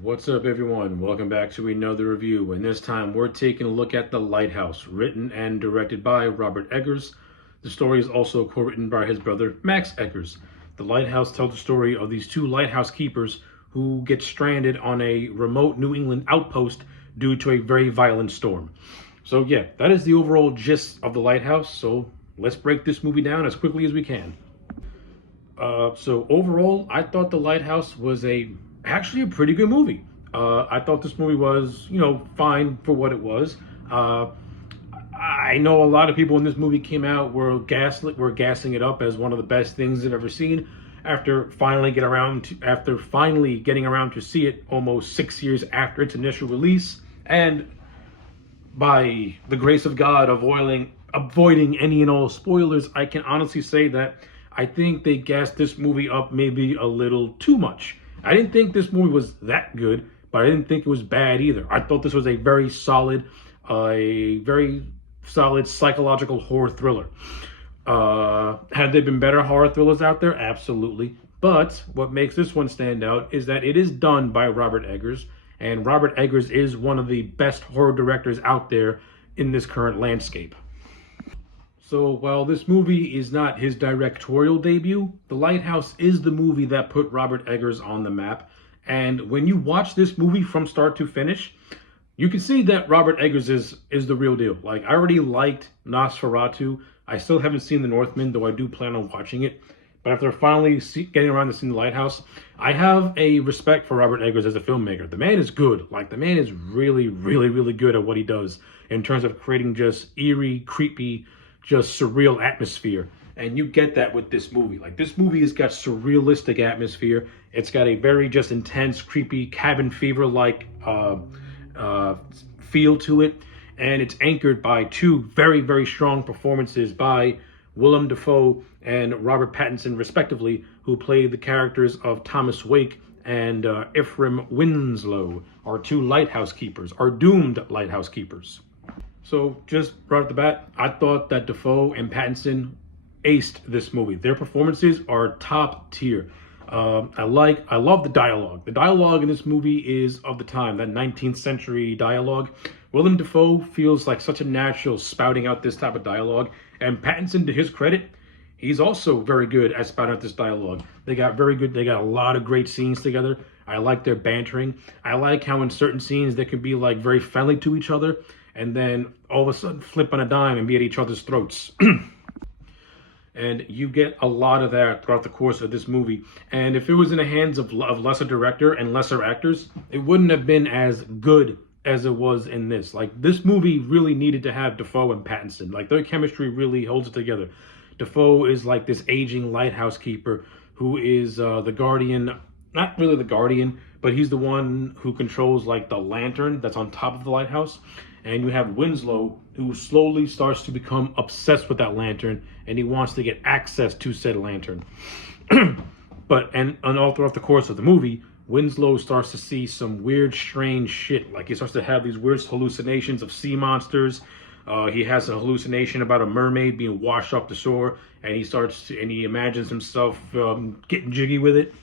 What's up, everyone? Welcome back to another review, and this time we're taking a look at The Lighthouse, written and directed by Robert Eggers. The story is also co-written by his brother, Max Eggers. The Lighthouse tells the story of these two lighthouse keepers who get stranded on a remote New England outpost due to a very violent storm. So yeah, that is the overall gist of The Lighthouse, so let's break this movie down as quickly as we can. So overall, I thought The Lighthouse was actually a pretty good movie. I thought this movie was, fine for what it was. I know a lot of people when this movie came out were gassing it up as one of the best things they've ever seen. After finally getting around to see it almost 6 years after its initial release, and by the grace of God, avoiding any and all spoilers, I can honestly say that I think they gassed this movie up maybe a little too much. I didn't think this movie was that good, but I didn't think it was bad either. I thought this was a very solid psychological horror thriller. Had there been better horror thrillers out there? Absolutely. But what makes this one stand out is that it is done by Robert Eggers, and Robert Eggers is one of the best horror directors out there in this current landscape. So while this movie is not his directorial debut, The Lighthouse is the movie that put Robert Eggers on the map. And when you watch this movie from start to finish, you can see that Robert Eggers is the real deal. Like, I already liked Nosferatu. I still haven't seen The Northman, though I do plan on watching it. But after finally getting around to seeing The Lighthouse, I have a respect for Robert Eggers as a filmmaker. The man is good. Like, the man is really, really, really good at what he does in terms of creating just eerie, creepy, just surreal atmosphere. And you get that with this movie. Like, this movie has got surrealistic atmosphere. It's got a very just intense, creepy, cabin fever like feel to it, and it's anchored by two very, very strong performances by Willem Dafoe and Robert Pattinson, respectively, who play the characters of Thomas Wake and Ephraim Winslow, our two lighthouse keepers, our doomed lighthouse keepers. So just right off the bat, I thought that Dafoe and Pattinson aced this movie. Their performances are top tier. I love the dialogue. The dialogue in this movie is of the time, that 19th century dialogue. Willem Dafoe feels like such a natural spouting out this type of dialogue. And Pattinson, to his credit, he's also very good at spouting out this dialogue. They got a lot of great scenes together. I like their bantering. I like how in certain scenes they can be like very friendly to each other, and then all of a sudden flip on a dime and be at each other's throats. And you get a lot of that throughout the course of this movie. And if it was in the hands of lesser director and lesser actors, it wouldn't have been as good as it was in this. Like, this movie really needed to have Dafoe and Pattinson. Like, their chemistry really holds it together. Dafoe is like this aging lighthouse keeper who is the guardian, not really the guardian, but he's the one who controls like the lantern that's on top of the lighthouse. And you have Winslow, who slowly starts to become obsessed with that lantern, and he wants to get access to said lantern. And all throughout the course of the movie, Winslow starts to see some weird, strange shit. Like, he starts to have these weird hallucinations of sea monsters. He has a hallucination about a mermaid being washed off the shore, and he imagines himself getting jiggy with it.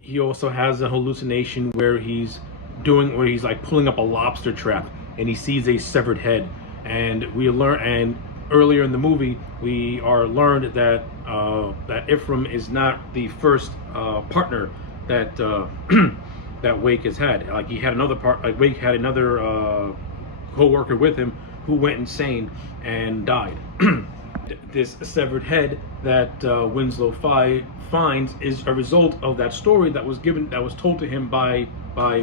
He also has a hallucination where he's like pulling up a lobster trap, and he sees a severed head. And earlier in the movie, we are learned that that Ephraim is not the first partner that that Wake has had. Like, Wake had another co-worker with him who went insane and died. This severed head that Winslow finds is a result of that story that was told to him by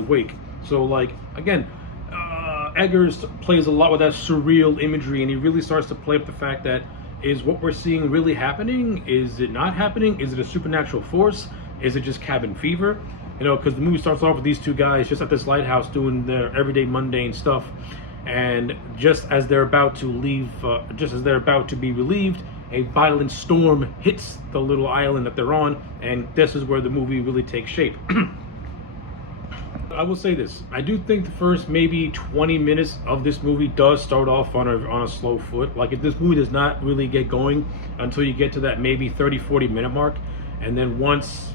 Wake. So, like, again, Eggers plays a lot with that surreal imagery, and he really starts to play up the fact that, is what we're seeing really happening? Is it not happening? Is it a supernatural force? Is it just cabin fever? Because the movie starts off with these two guys just at this lighthouse doing their everyday mundane stuff, and just as they're about to be relieved, a violent storm hits the little island that they're on, and this is where the movie really takes shape. I will say this. I do think the first maybe 20 minutes of this movie does start off on a slow foot. Like, if this movie does not really get going until you get to that maybe 30-40 minute mark. And then once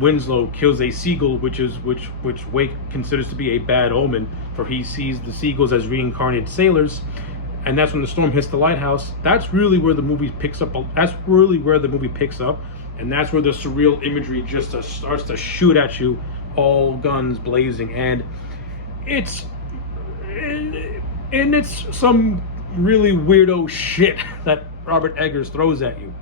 Winslow kills a seagull, which Wake considers to be a bad omen, for he sees the seagulls as reincarnated sailors, and that's when the storm hits the lighthouse. That's really where the movie picks up. That's really where the movie picks up, and that's where the surreal imagery just starts to shoot at you, all guns blazing, and it's some really weirdo shit that Robert Eggers throws at you.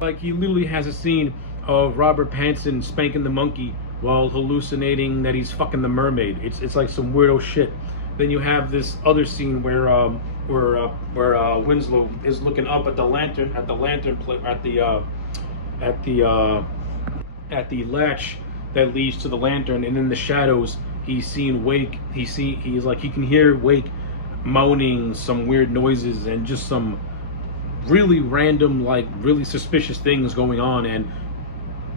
Like, he literally has a scene of Robert Pattinson spanking the monkey while hallucinating that he's fucking the mermaid. It's like some weirdo shit. Then you have this other scene where Winslow is looking up at the latch that leads to the lantern, and in the shadows he's seeing Wake. He can hear Wake moaning some weird noises and just some really random, like really suspicious things going on, and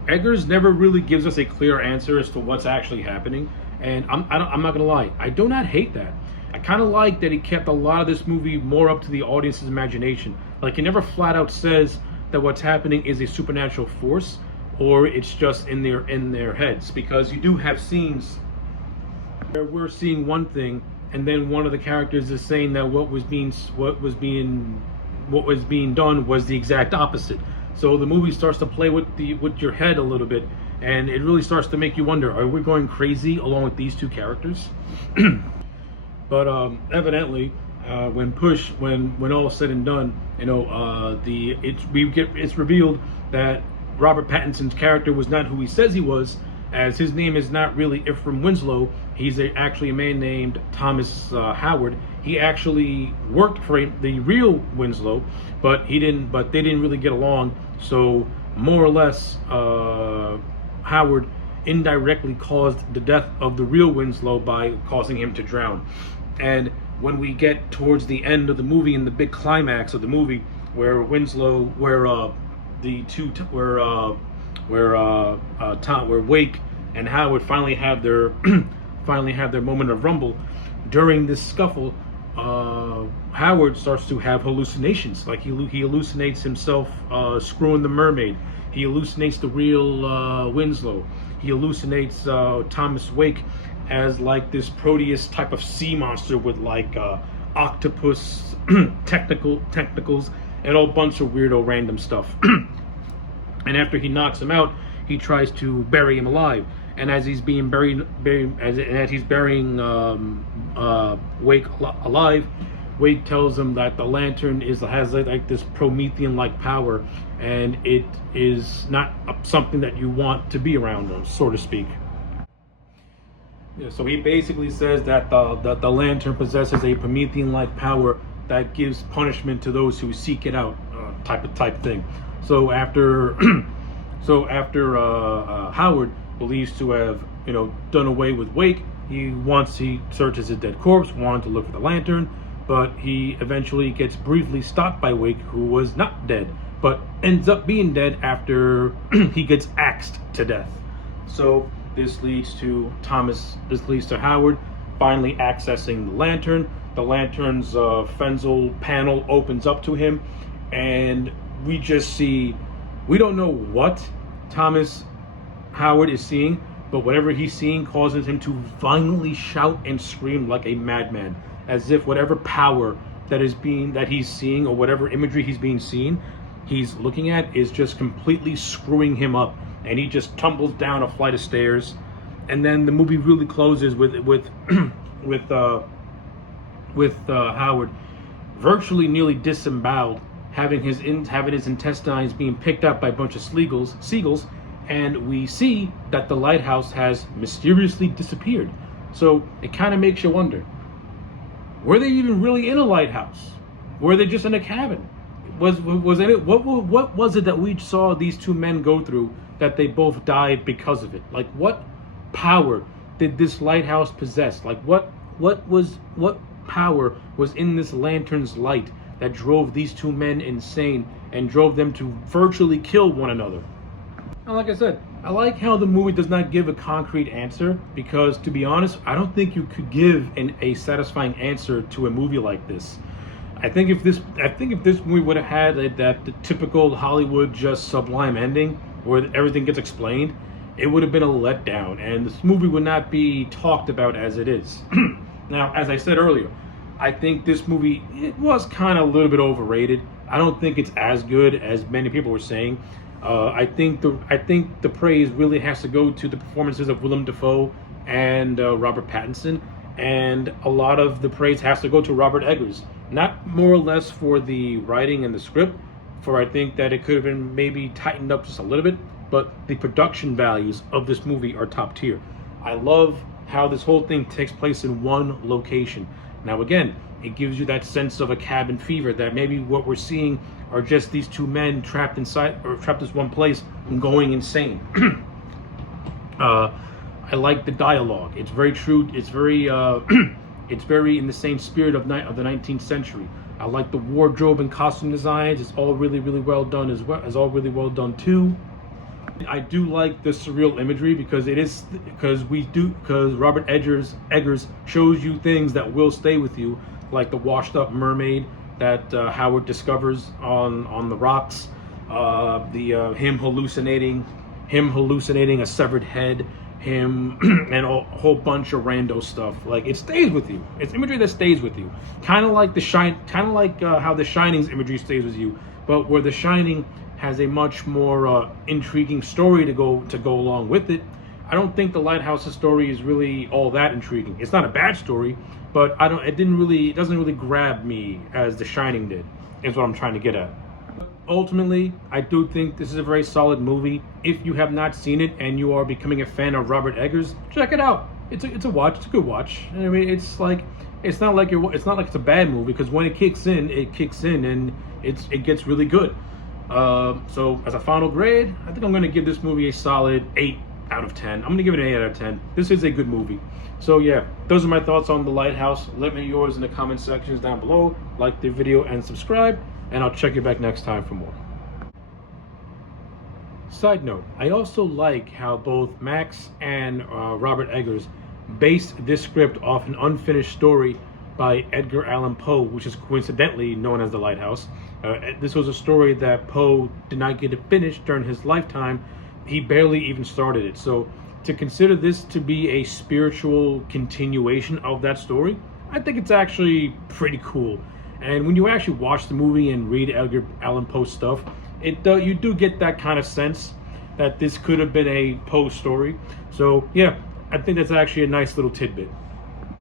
Eggers never really gives us a clear answer as to what's actually happening. And I'm not gonna lie, I do not hate that. I kind of like that he kept a lot of this movie more up to the audience's imagination. Like, he never flat out says that what's happening is a supernatural force or it's just in their heads, because you do have scenes where we're seeing one thing and then one of the characters is saying that what was being done was the exact opposite. So the movie starts to play with your head a little bit, and it really starts to make you wonder, are we going crazy along with these two characters? But evidently, when all said and done, it's revealed that Robert Pattinson's character was not who he says he was, as his name is not really Ephraim Winslow. He's actually a man named Thomas Howard. He actually worked for the real Winslow, but they didn't really get along. So more or less, Howard indirectly caused the death of the real Winslow by causing him to drown. And when we get towards the end of the movie, in the big climax of the movie, where Wake and Howard finally have their moment of rumble, during this scuffle, Howard starts to have hallucinations. Like, he hallucinates himself screwing the mermaid. He hallucinates the real Winslow. He hallucinates Thomas Wake as like this Proteus type of sea monster with like octopus tentacles and a whole bunch of weirdo random stuff. And after he knocks him out, he tries to bury him alive. And as he's being as he's burying Wake alive, Wake tells him that the lantern has like this Promethean-like power, and it is not something that you want to be around, so to speak. Yeah, so he basically says that the lantern possesses a Promethean-like power that gives punishment to those who seek it out, type thing. So after Howard believes to have done away with Wake, he searches his dead corpse, wanted to look for the lantern, but he eventually gets briefly stopped by Wake, who was not dead, but ends up being dead after he gets axed to death. So this leads to Howard finally accessing the lantern. The lantern's Fenzel panel opens up to him, and we don't know what Thomas Howard is seeing, but whatever he's seeing causes him to violently shout and scream like a madman, as if whatever power that he's seeing, or whatever imagery he's looking at, is just completely screwing him up, and he just tumbles down a flight of stairs. And then the movie really closes with Howard virtually nearly disemboweled, having his intestines being picked up by a bunch of seagulls, and we see that the lighthouse has mysteriously disappeared. So it kind of makes you wonder, were they even really in a lighthouse? Were they just in a cabin? What was it that we saw these two men go through that they both died because of it? Like, what power did this lighthouse possess? Like, what power was in this lantern's light that drove these two men insane and drove them to virtually kill one another? And like I said, I like how the movie does not give a concrete answer, because, to be honest, I don't think you could give a satisfying answer to a movie like this. I think if this movie would have had the typical Hollywood just sublime ending where everything gets explained, it would have been a letdown, and this movie would not be talked about as it is. Now, as I said earlier, I think this movie, it was kind of a little bit overrated. I don't think it's as good as many people were saying. I think the praise really has to go to the performances of Willem Dafoe and Robert Pattinson, and a lot of the praise has to go to Robert Eggers. Not more or less for the writing and the script, for I think that it could have been maybe tightened up just a little bit, but the production values of this movie are top tier. I love how this whole thing takes place in one location. Now again, it gives you that sense of a cabin fever, that maybe what we're seeing are just these two men trapped inside, or trapped in this one place and going insane. I like the dialogue. It's very true. It's very it's very in the same spirit of the 19th century. I like the wardrobe and costume designs. It's all really, really well done as well. It's all really well done too. I do like the surreal imagery because Robert Eggers shows you things that will stay with you, like the washed up mermaid that Howard discovers on the rocks, him hallucinating a severed head, him and a whole bunch of rando stuff. Like, it stays with you. It's imagery that stays with you, kind of like how The Shining's imagery stays with you, but where The Shining has a much more intriguing story to go along with it. I don't think the Lighthouse's story is really all that intriguing. It's not a bad story, but it doesn't really grab me as The Shining did. Is what I'm trying to get at. Ultimately, I do think this is a very solid movie. If you have not seen it and you are becoming a fan of Robert Eggers, check it out. It's a watch. It's a good watch. I mean, it's not like it's a bad movie, because when it kicks in and it gets really good. So as a final grade, I think I'm going to give this movie a solid 8 out of 10. I'm going to give it an 8 out of 10. This is a good movie. So yeah, those are my thoughts on The Lighthouse. Let me know yours in the comment sections down below. Like the video and subscribe, and I'll check you back next time for more. Side note, I also like how both Max and Robert Eggers based this script off an unfinished story by Edgar Allan Poe, which is coincidentally known as The Lighthouse. This was a story that Poe did not get to finish during his lifetime. He barely even started it. So to consider this to be a spiritual continuation of that story, I think it's actually pretty cool. And when you actually watch the movie and read Edgar Allan Poe stuff, you do get that kind of sense that this could have been a Poe story. So yeah, I think that's actually a nice little tidbit.